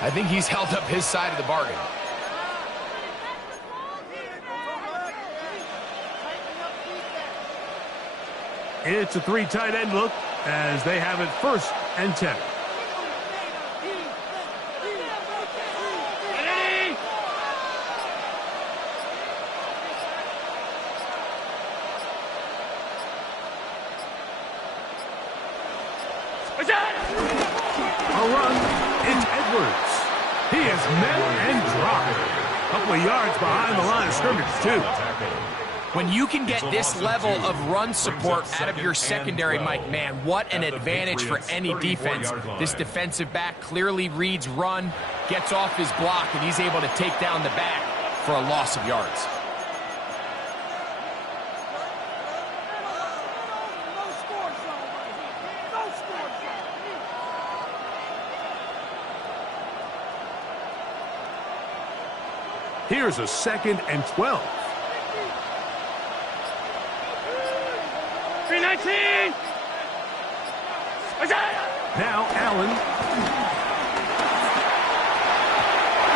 I think he's held up his side of the bargain. It's a 3 tight end look as they have it 1st and 10. A run, it's Edwards. He is met and dropped. A couple of yards behind the line of scrimmage, too. When you can get this level of run support out of your secondary, Mike, man, what an advantage for any defense. This defensive back clearly reads run, gets off his block, and he's able to take down the back for a loss of yards. Here's a 2nd and 12. 319! Now Allen.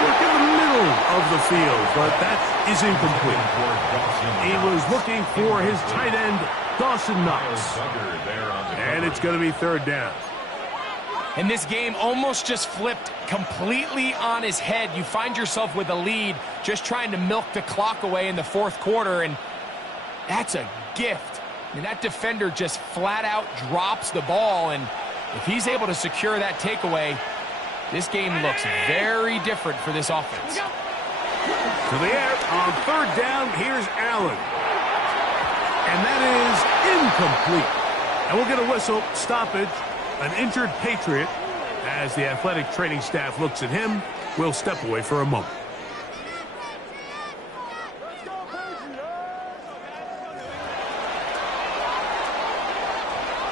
Look in the middle of the field, but that is incomplete. He was looking for his tight end, Dawson Knox. And it's going to be 3rd down. And this game almost just flipped completely on his head. You find yourself with a lead, just trying to milk the clock away in the 4th quarter, and that's a gift. I mean, that defender just flat out drops the ball, and if he's able to secure that takeaway, this game looks very different for this offense. To the air on 3rd down, here's Allen. And that is incomplete. And we'll get a whistle, stoppage. An injured Patriot. As the athletic training staff looks at him, we'll step away for a moment.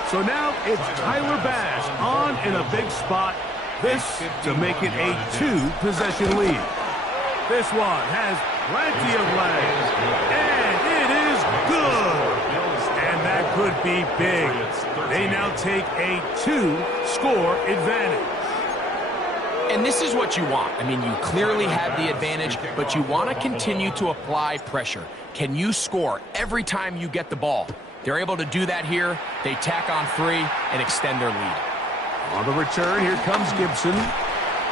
So now it's Tyler Bass on in a big spot. This to make it a 2-possession lead. This one has plenty of legs. And it is good. And that could be big. They now take a 2-score advantage. And this is what you want. I mean, you clearly have the advantage, but you want to continue to apply pressure. Can you score every time you get the ball? They're able to do that here. They tack on 3 and extend their lead. On the return, here comes Gibson.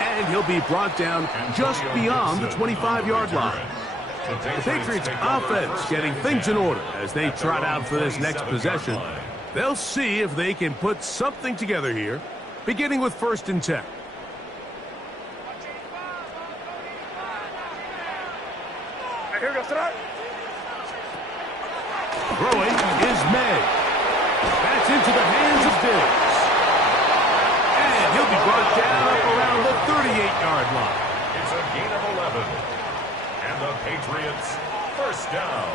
And he'll be brought down just beyond the 25-yard line. The Patriots offense getting things in order as they trot out for this next possession. They'll see if they can put something together here, beginning with 1st and 10. Throwing is May. That's into the hands of Diggs. And he'll be brought down up around the 38-yard line. It's a gain of 11. And the Patriots first down.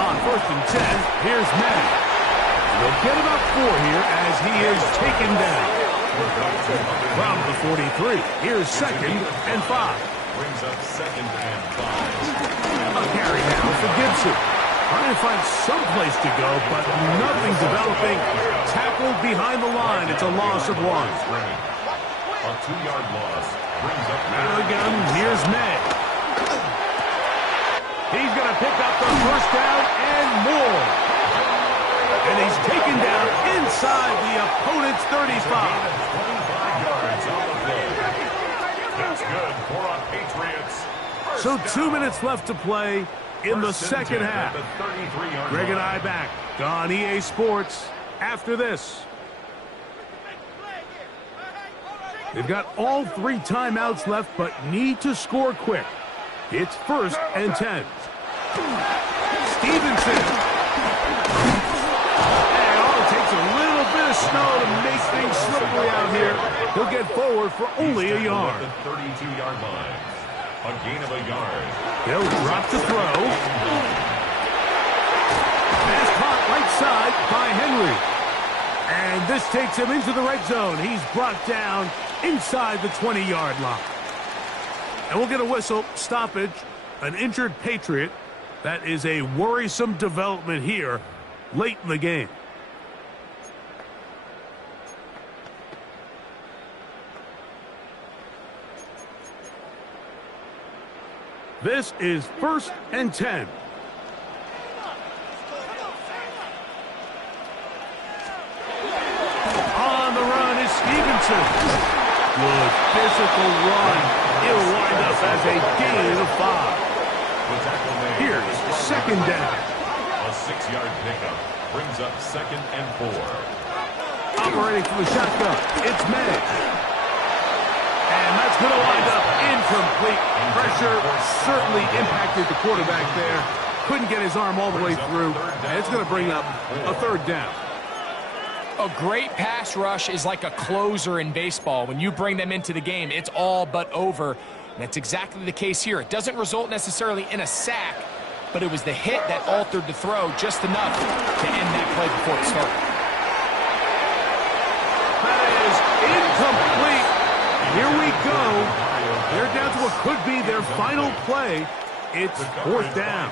On 1st and 10, here's May. They'll get about 4 here as he is taken down. From the 43, here's 2nd and 5. Brings up 2nd and 5. A carry now for Gibson. Trying to find some place to go, but nothing developing. Tackled behind the line. It's a loss of 1. A 2-yard loss brings up. Now again, here's May. He's going to pick up the 1st down and more. And he's taken down inside the opponent's 35. 25 yards on the play. That's good for our Patriots. So 2 minutes left to play in the second half. Greg and I back on EA Sports. after this. They've got all 3 timeouts left, but need to score quick. It's 1st and 10. Stevenson. And it takes a little bit of snow to make things slippery out here. He'll get forward for only a yard. The 32-yard line. A gain of a yard. He'll drop to throw. Pass caught right side by Henry. And this takes him into the red zone. He's brought down inside the 20-yard line. And we'll get a whistle, stoppage, an injured Patriot. That is a worrisome development here late in the game. This is 1st and 10. On the run is Stevenson. Good physical run. It'll wind up as a gain of 5. Here's 2nd down. A 6-yard pickup brings up 2nd and 4. Operating from the shotgun, it's May. And that's going to wind up incomplete. Pressure certainly impacted the quarterback there. Couldn't get his arm all the way through. And it's going to bring up a 3rd down. A great pass rush is like a closer in baseball. When you bring them into the game, it's all but over. And that's exactly the case here. It doesn't result necessarily in a sack, but it was the hit that altered the throw just enough to end that play before it started. That is incomplete. Here we go. They're down to what could be their final play. It's 4th down.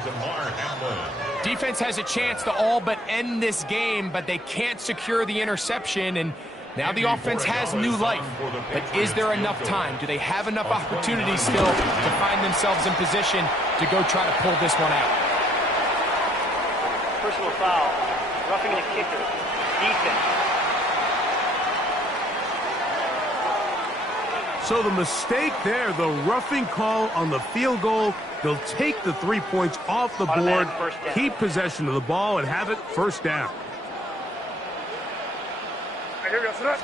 Defense has a chance to all but end this game, but they can't secure the interception, and now the offense has new life. But is there enough time? Do they have enough opportunities still to find themselves in position to go try to pull this one out? Personal foul. Roughing the kicker. Defense. So the mistake there, the roughing call on the field goal, they'll take the 3 points off the board, keep possession of the ball, and have it 1st down. Gibson.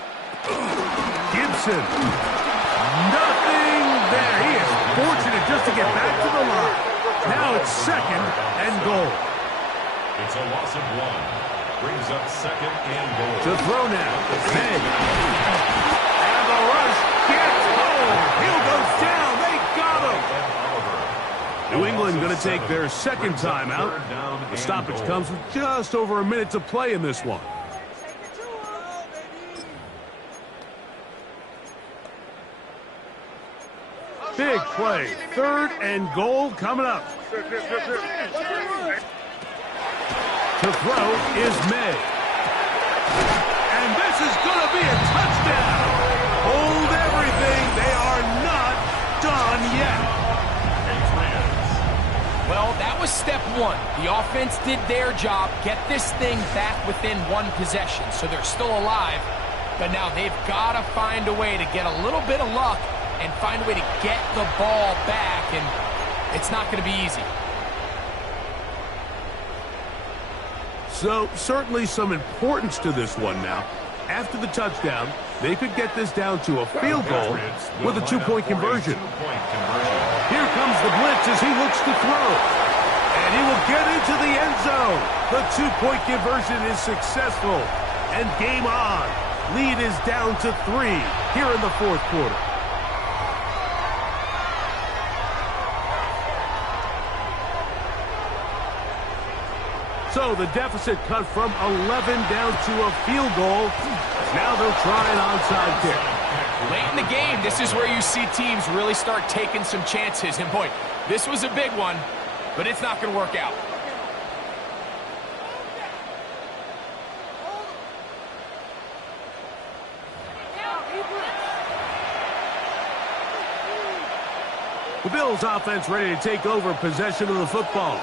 Nothing there. He is fortunate just to get back to the line. Now it's 2nd and goal. It's a loss of 1. Brings up 2nd and goal. To throw now. May. And the rush gets home. Hill goes down. They got him. New England going to take their 2nd timeout. The stoppage comes with just over a minute to play in this one. Big play. 3rd and goal coming up. To throw is May. And this is going to be a touchdown. Hold everything. They are not done yet. Well, that was step 1. The offense did their job, get this thing back within 1 possession, so they're still alive. But now they've got to find a way to get a little bit of luck and find a way to get the ball back, and it's not going to be easy. So, certainly some importance to this one now. After the touchdown, they could get this down to a field goal with a 2-point conversion. Here comes the blitz as he looks to throw. And he will get into the end zone. The 2-point conversion is successful. And game on. Lead is down to 3 here in the 4th quarter. So the deficit cut from 11 down to a field goal. Now they'll try an onside kick. Late in the game, this is where you see teams really start taking some chances. And boy, this was a big one, but it's not going to work out. The Bills offense ready to take over possession of the football.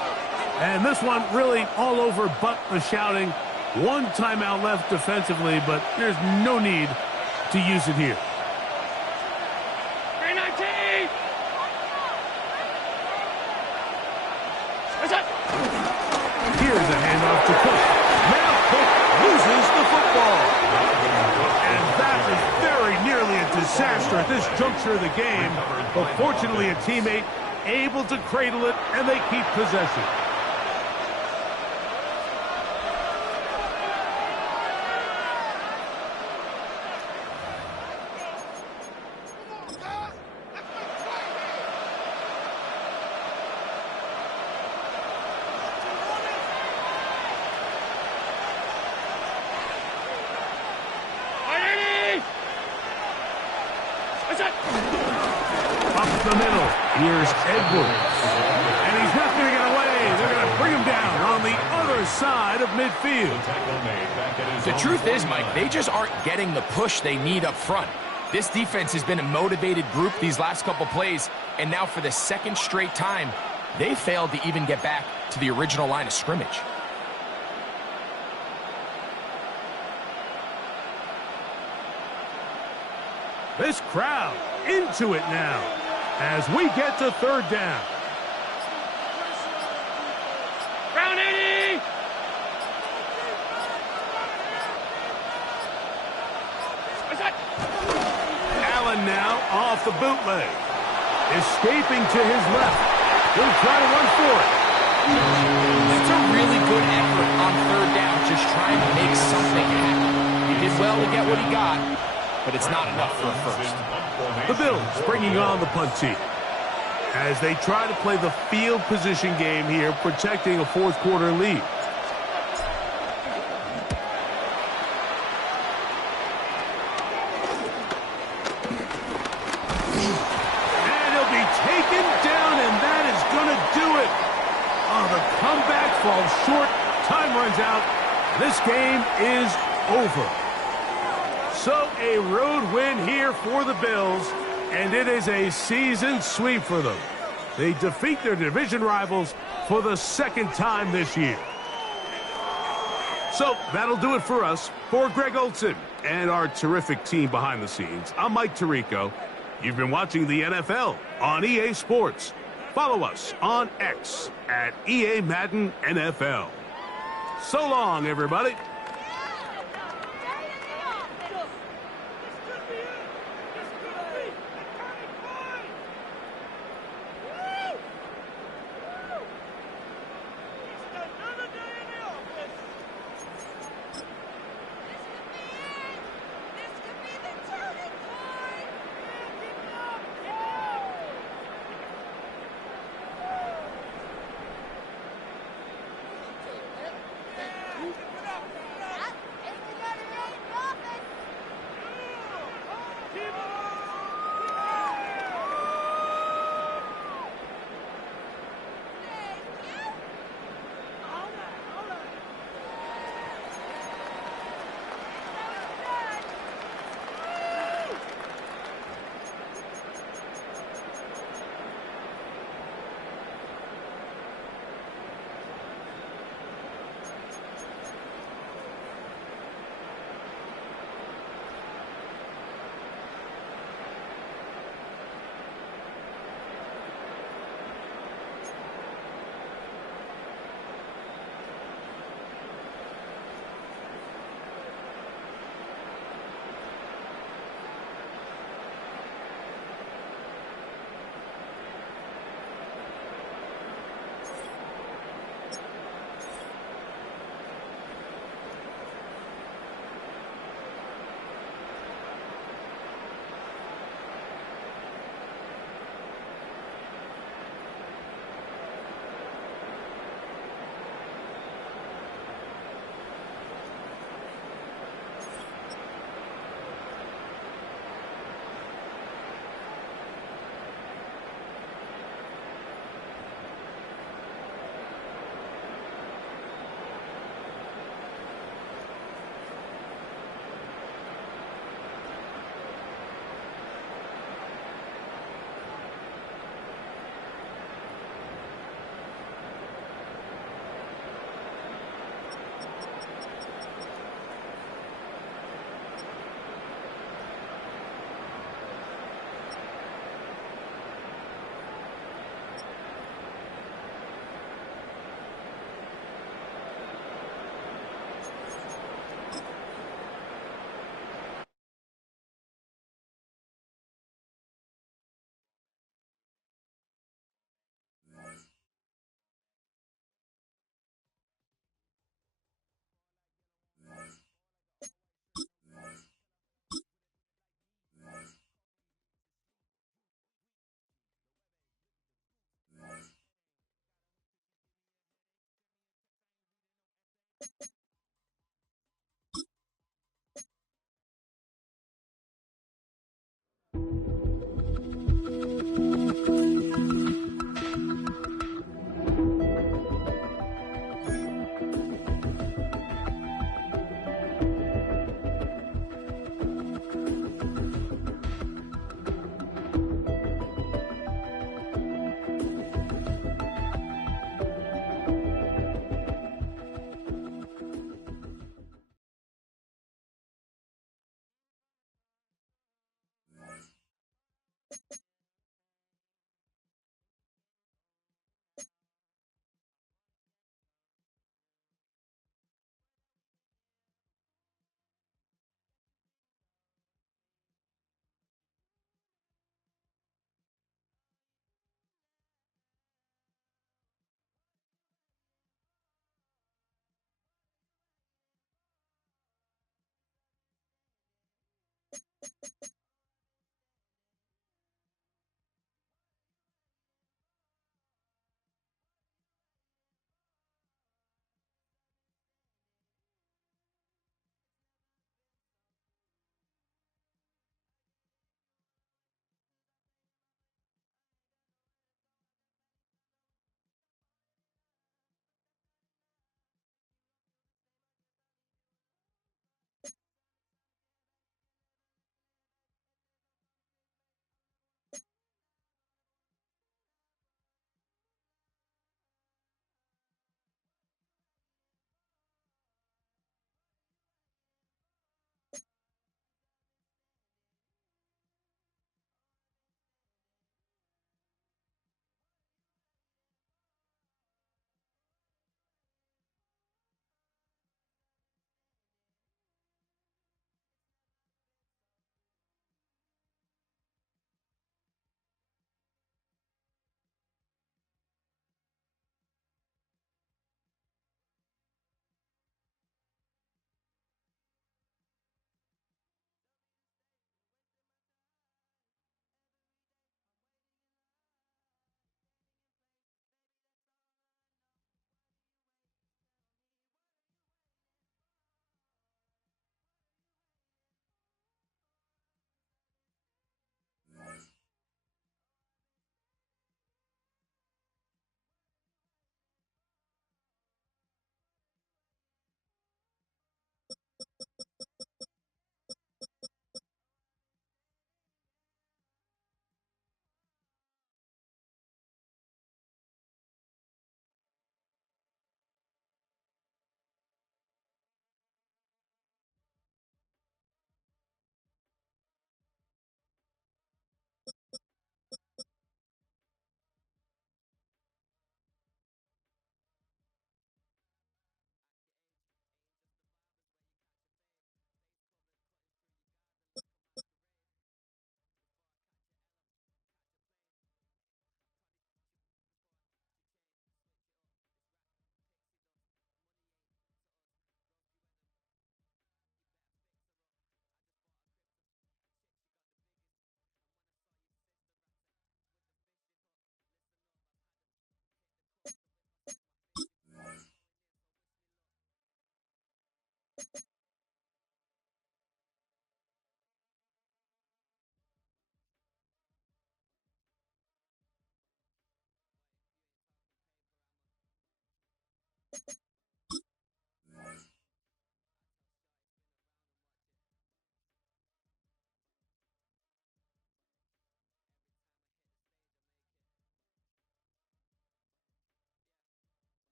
And this one really all over but the shouting. 1 timeout left defensively, but there's no need to use it here. 319! Here's a handoff to Cook. Now Cook loses the football. disaster at this juncture of the game, but fortunately a teammate able to cradle it, and they keep possession. Up the middle, here's Edwards. And he's not going to get away. They're going to bring him down on the other side of midfield. The truth is, Mike, they just aren't getting the push they need up front. This defense has been a motivated group these last couple plays, and now for the second straight time, they failed to even get back to the original line of scrimmage. This crowd into it now as we get to third down. Round 80! Allen now off the bootleg. Escaping to his left. He'll try to run for it. That's a really good effort on third down, just trying to make something happen. He did well to get what he got, but it's not enough for a first. The Bills bringing on the punt team as they try to play the field position game here, protecting a fourth quarter lead. And he'll be taken down, and that is going to do it. Oh, the comeback falls short. Time runs out. This game is over. So a road win here for the Bills, and it is a season sweep for them. They defeat their division rivals for the second time this year. So that'll do it for us. For Greg Olson and our terrific team behind the scenes, I'm Mike Tirico. You've been watching the NFL on EA Sports. Follow us on X at EA Madden NFL. So long, everybody.